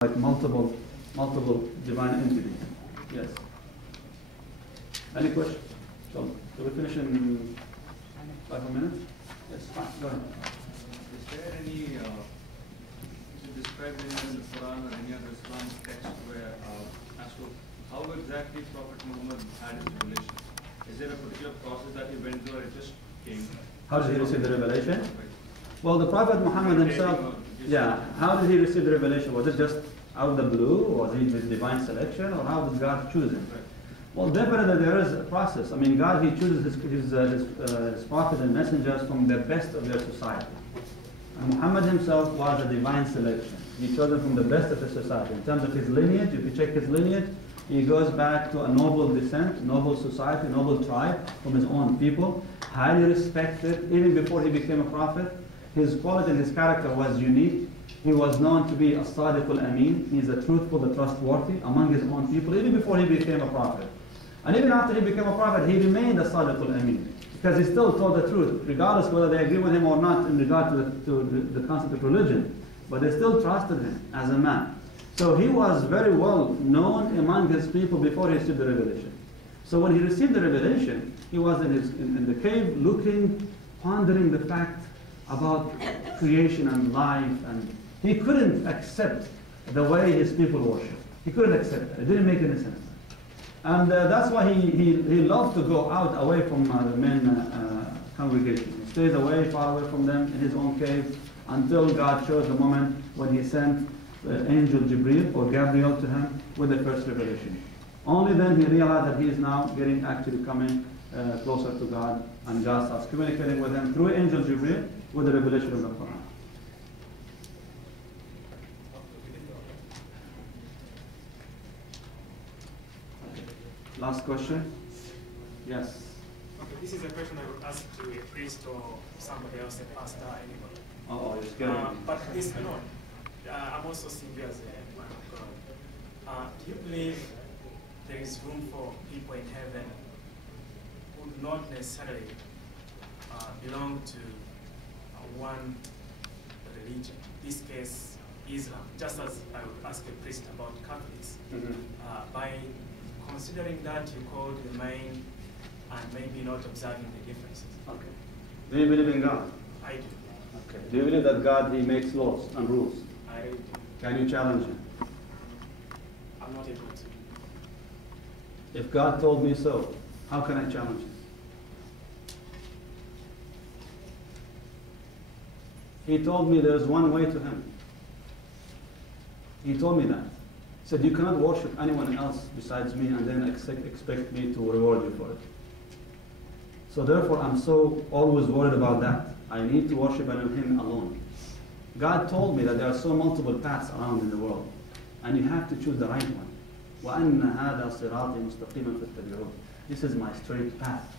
like multiple divine entities. Yes. Any questions? So, do we finish in 5 more minutes? Yes, fine. Go ahead. Is there any, is it described in the Quran or any other Islamic text where, as to how exactly Prophet Muhammad had his revelation? Is there a particular process that he went through or it just came? How did he receive the revelation? Well, the Prophet Muhammad himself, how did he receive the revelation? Was it just out of the blue, or was it his divine selection, or how did God choose him? Well, definitely there is a process. I mean, God, he chooses his prophets and messengers from the best of their society. And Muhammad himself was a divine selection. He chose them from the best of his society. In terms of his lineage, if you check his lineage, he goes back to a noble descent, noble society, noble tribe from his own people, highly respected. Even before he became a prophet, his quality and his character was unique. He was known to be a Sadiq al-Amin. He's a truthful, the trustworthy among his own people, even before he became a prophet. And even after he became a prophet, he remained a Sadiq al-Amin, because he still told the truth, regardless whether they agree with him or not in regard to the concept of religion. But they still trusted him as a man. So he was very well known among his people before he received the revelation. So when he received the revelation, he was in the cave looking, pondering the fact about creation and life, and he couldn't accept the way his people worship. He couldn't accept it. It didn't make any sense. And that's why he loved to go out away from the main congregation. He stays away, far away from them in his own cave until God chose the moment when he sent angel Jibreel or Gabriel to him with the first revelation. Only then he realized that he is now actually coming closer to God, and God starts communicating with him through angel Jibreel with the revelation of the Quran. Last question? Yes. Okay, this is a question I would ask to a priest or somebody else, a pastor, anybody. Oh, you're scared. But this, no, I'm also single as a man of God. Do you believe there is room for people in heaven who do not necessarily belong to one religion? In this case, Islam. Just as I would ask a priest about Catholics. By considering that you could remain and maybe not observing the differences. Okay. Do you believe in God? I do. Okay. Do you believe that God, he makes laws and rules? I do. Can you challenge him? I'm not able to. If God told me so, how can I challenge him? He told me there's one way to him. He told me that. He said, you cannot worship anyone else besides me and then expect me to reward you for it. So therefore, I'm so always worried about that. I need to worship him alone. God told me that there are so multiple paths around in the world, and you have to choose the right one. وَأَنَّ هَذَا صِرَاطِي مُسْتَقِيمًا فَاتَّبِعُوهُ. This is my straight path.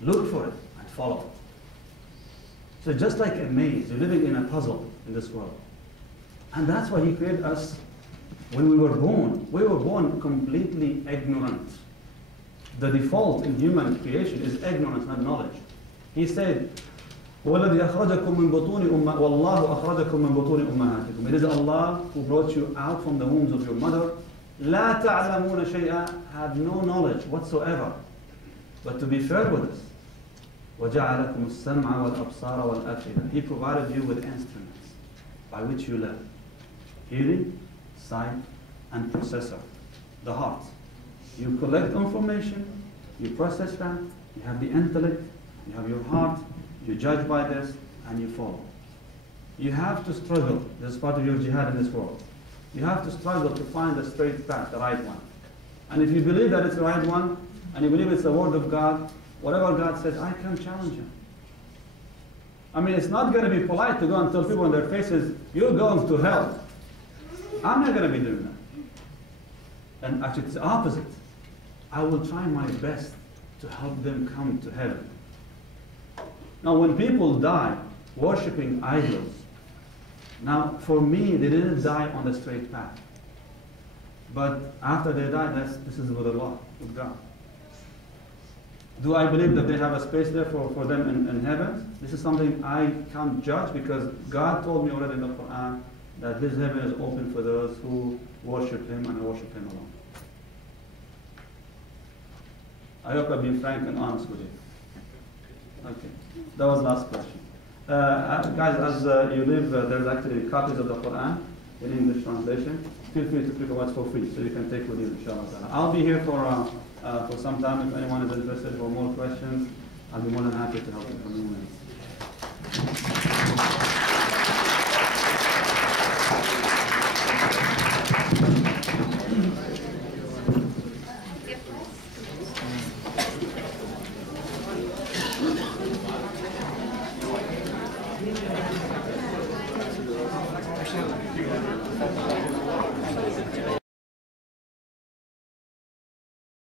Look for it and follow it. So just like a maze, you're living in a puzzle in this world. And that's why he created us. When we were born completely ignorant. The default in human creation is ignorance, not knowledge. He said, وَالَّذِي أَخْرَجَكُم مِّن بُطُونِ وَاللَّهُ أَخْرَجَكُم مِّن بُطُونِ أُمَّهَاتِكُم. It is Allah who brought you out from the wombs of your mother. لَا تَعْلَمُونَ شَيْئًا. Have no knowledge whatsoever. But to be fair with us, وَجَعَلَكُمُ السَّمْعَ وَالْأَبْصَارَ وَالْأَفْئِدَةَ. He provided you with instruments by which you live. Hearing, sight, and processor, the heart. You collect information, you process that, you have the intellect, you have your heart, you judge by this, and you follow. You have to struggle. This is part of your jihad in this world. You have to struggle to find the straight path, the right one. And if you believe that it's the right one, and you believe it's the word of God, whatever God says, I can challenge him. I mean, it's not going to be polite to go and tell people in their faces, you're going to hell. I'm not going to be doing that. And actually, it's the opposite. I will try my best to help them come to heaven. Now, when people die worshipping idols, now for me, they didn't die on the straight path. But after they die, this is with Allah, with God. Do I believe that they have a space there for them in heaven? This is something I can't judge, because God told me already in the Quran, that his heaven is open for those who worship him and worship him alone. I hope I've been frank and honest with you. Okay, that was the last question. Guys, as you leave, there's actually copies of the Quran in English translation. Feel free to pick one for free, so you can take with you, inshallah. I'll be here for some time. If anyone is interested for more questions, I'll be more than happy to help you from anyone else.